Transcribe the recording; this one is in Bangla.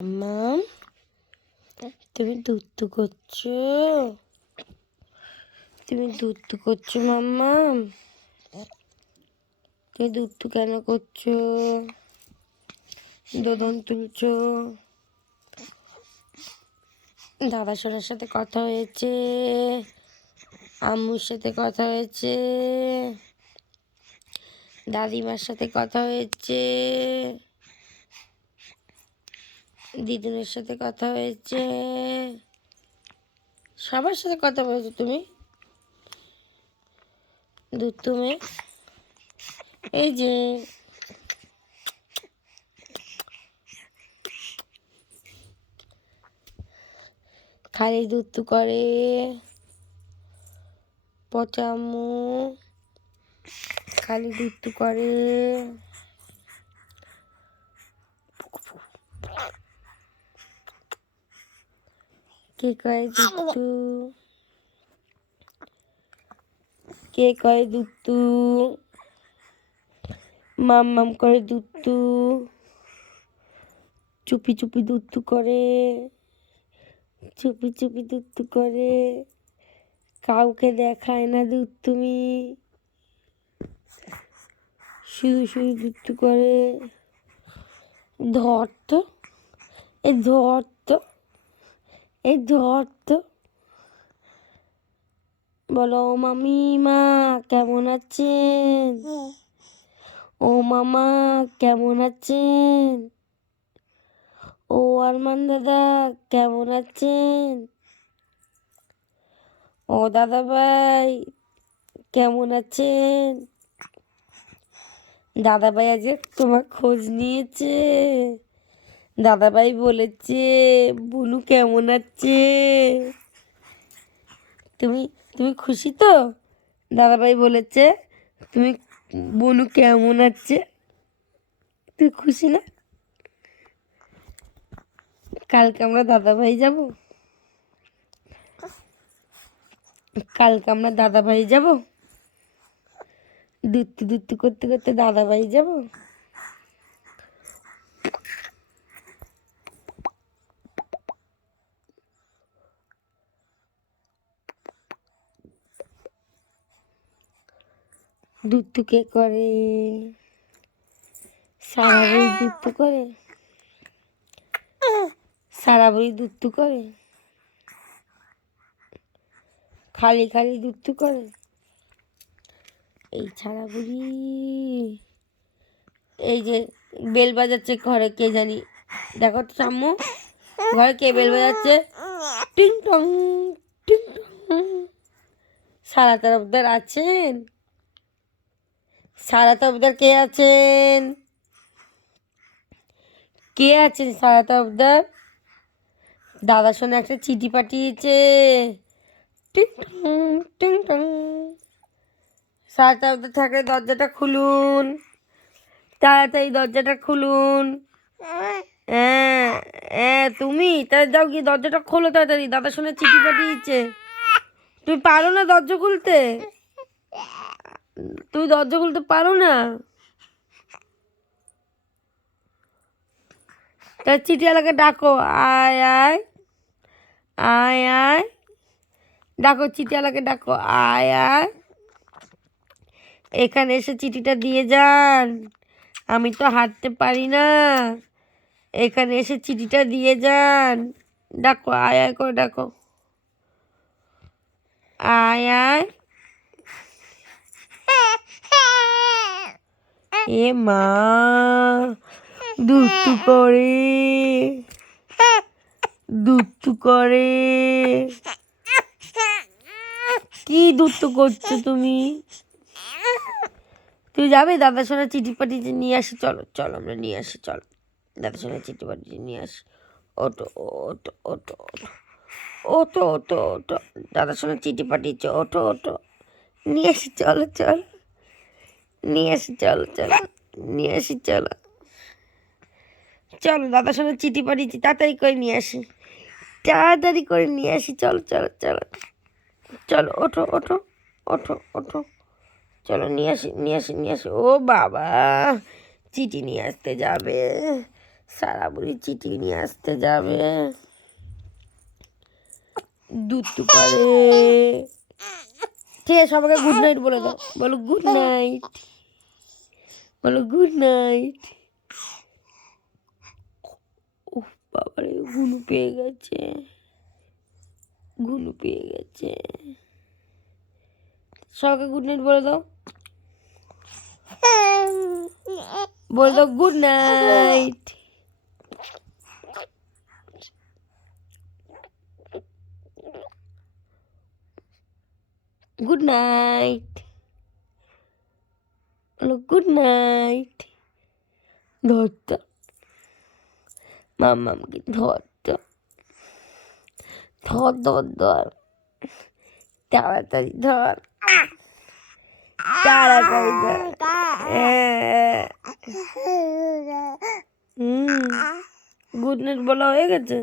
মাম্মাম, তুমি দুষ্টু করছো? তুমি দুষ্টু করছো মাম্মাম? তুমি দুষ্টু কেন করছো? দোদন তুলছো? দাদা সোনার সাথে কথা হয়েছে, আম্মুর সাথে কথা হয়েছে, দাদিমার সাথে কথা হয়েছে, দিদুনের সাথে কথা হয়েছে, সবার সাথে কথা বলেছো তুমি। দুষ্টু মেয়ে, এই যে খালি দুষ্টু করে পচা আম্মু, খালি দুষ্টু করে। কে কয় দুষ্টু? কে কয় দুষ্টু? মাম্মাম করে দুষ্টু, চুপি চুপি দুষ্টু করে, চুপি চুপি দুষ্টু করে, কাউকে দেখায় না দুষ্টুমি, শুধু শুধু দুষ্টু করে। ধর তো, এই ধর তো, এই ধর তো। বলো ও মামিমা কেমন আছেন? ও মামা কেমন আছেন? ও আরমান দাদা কেমন আছেন? ও দাদা ভাই কেমন আছেন? দাদা ভাই আজ তোমার খোঁজ নিয়েছে। দাদা ভাই বলেছে বুনু কেমন আছে। তুমি তুমি খুশি তো? দাদা ভাই বলেছে তুমি বুনু কেমন আছে, তুই খুশি না? কালকে আমরা দাদা ভাই যাব, কালকে আমরা দাদা ভাই যাব, দুত্তু দুত্তু করতে করতে দাদা ভাই যাব। দুত্তু কে করে? সারা বই দুত্তু করে, সারা বই দুত্তু করে, খালি খালি দুত্তু করে। এই ছাড়া বুড়ি, এই যে বেল বাজাচ্ছে ঘরে, কে জানি, দেখো তো সাম্মু, ঘরে কে বেল বাজাচ্ছে? টিং টং টিং টং। সারা তরফদার আছেন? সারা তরফদার কে আছেন? কে আছেন সারা তরফদার? দাদা শোনা একটা চিঠি পাঠিয়েছে, টিং টং টিং টং। সারা তরফদার থাকলে দরজাটা খুলুন, তাড়াতাড়ি দরজাটা খুলুন। হ্যাঁ হ্যাঁ, তুমি তাহলে যাও গিয়ে দরজাটা খোলো তাড়াতাড়ি, দাদা শোনা চিঠি পাঠিয়েছে। তুমি পারো না দরজা খুলতে? তুমি দরজা খুলতে পারো না? তার চিঠিওয়ালাকে ডাকো, আয় আয় আয় আয়, ডাকো চিঠিওয়ালাকে ডাকো, আয় আয়, এখানে এসে চিঠিটা দিয়ে যান, আমি তো হাঁটতে পারি না, এখানে এসে চিঠিটা দিয়ে যান। ডাকো, আয় আয় করে ডাকো, আয় আয়। এ মা, দুষ্টু করে, দুষ্টু করে। কি দুষ্টু করছো তুমি? তুই যাবে? দাদা সোনা চিঠি পাঠিয়েছে, নিয়ে আসি, চলো চলো আমরা নিয়ে আসি, চলো দাদা সোনা চিঠি পাঠিয়েছে, নিয়ে আসি। ওটো ওটো ওটো ওটো ওটো ওটো, দাদা সোনা চিঠি পাঠিয়েছে, ওটো ওটো, নিয়ে আসি, চলো চলো নিয়ে আসি, চলো চলো নিয়ে আসি, চলো চলো, দাদা সোনা চিঠি পাঠিয়েছি, তাড়াতাড়ি করে নিয়ে আসি, তাড়াতাড়ি করে নিয়ে আসি, চলো চলো চলো চলো, ওঠো ওঠো ওঠো ওঠো, চলো নিয়ে আসি নিয়ে আসি নিয়ে আসি। ও বাবা, চিঠি নিয়ে আসতে যাবে, সারা বুড়ি চিঠি নিয়ে আসতে যাবে, দুধ পারে। ঠিক আছে, সবাইকে গুড নাইট বলে দাও, বলো গুড নাইট, বলো গুড নাইট। ও বাবারে, ঘুনু পেয়ে গেছে, ঘুনু পেয়ে গেছে। সবাইকে গুড নাইট বলে দাও, বলে দাও গুড নাইট। গুড নাইট, বলো গুড নাইট। ধরতো মাম্মামকে, ধরতো, ধর ধর ধর, তাড়াতাড়ি ধর, তাড়াতাড়ি ধর। গুড নাইট বলা হয়ে গেছে।